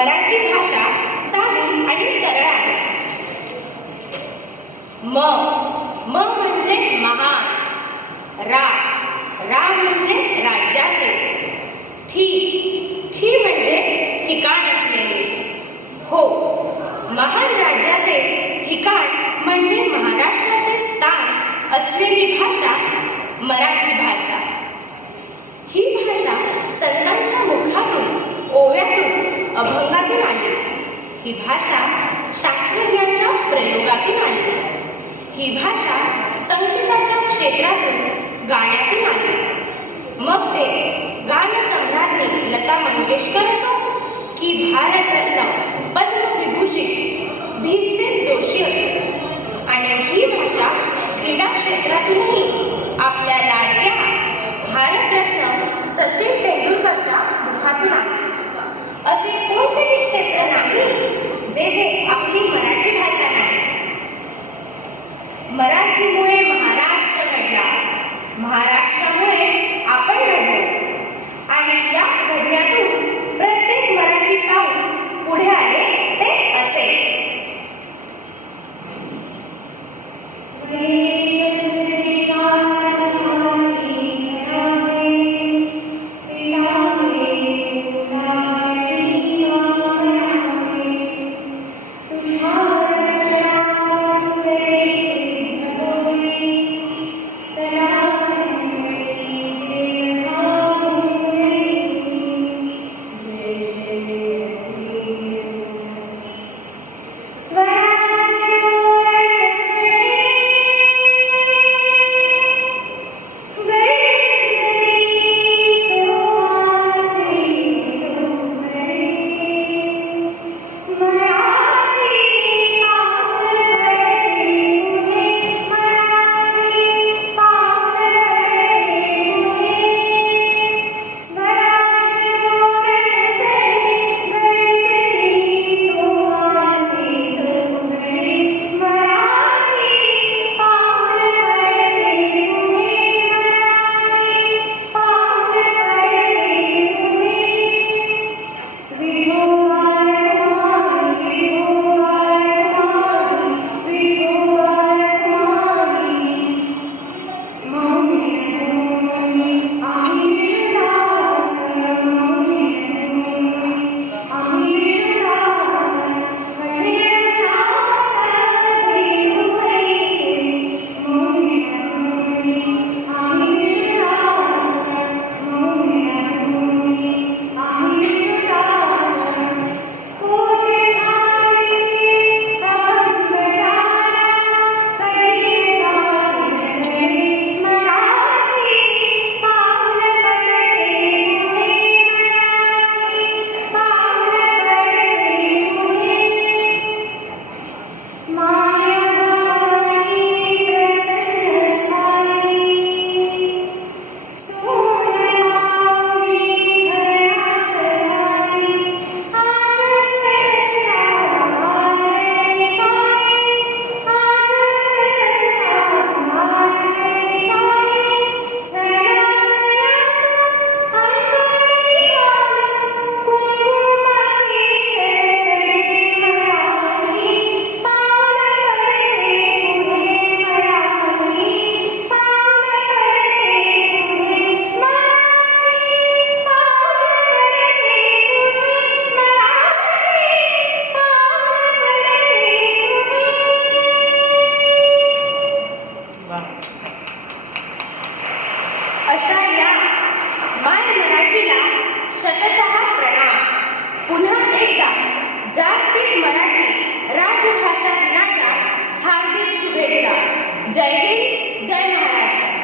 मराठी भाषा साधी आणि सरळ आहे. म म म्हणजे महान. रा रा म्हणजे राज्याचे. ठी ठी म्हणजे ठिकाण असलेले. हो महान राज्याचे ठिकाण म्हणजे महाराष्ट्राचे स्थान असलेली भाषा मराठी भाषा ही भाषा संतांच्या मुखातून ओव्यातून अभंगातून आली ही भाषा शास्त्रज्ञांच्या प्रयोगातून आली ही भाषा संगीताच्या क्षेत्रातून गाण्यातून आली मग ते गानसम्राज्ञी लता मंगेशकर असो की भारतरत्न पद्मविभूषित भीमसेन जोशी असो. आणि ही भाषा क्रीडा क्षेत्रातूनही आपल्या लाडक्या भारतरत्न सचिन तेंडुलकरच्या मुखातून आली. असे कोणतेही क्षेत्र नाही जेथे आपली मराठी भाषा नाही. मराठीमुळे महाराष्ट्र घडला. महाराष्ट्रामुळे आपण घडलो. आणि या पुन्हा एकदा जागतिक मराठी राजभाषा दिनाच्या हार्दिक शुभेच्छा. जय हिंद जय महाराष्ट्र.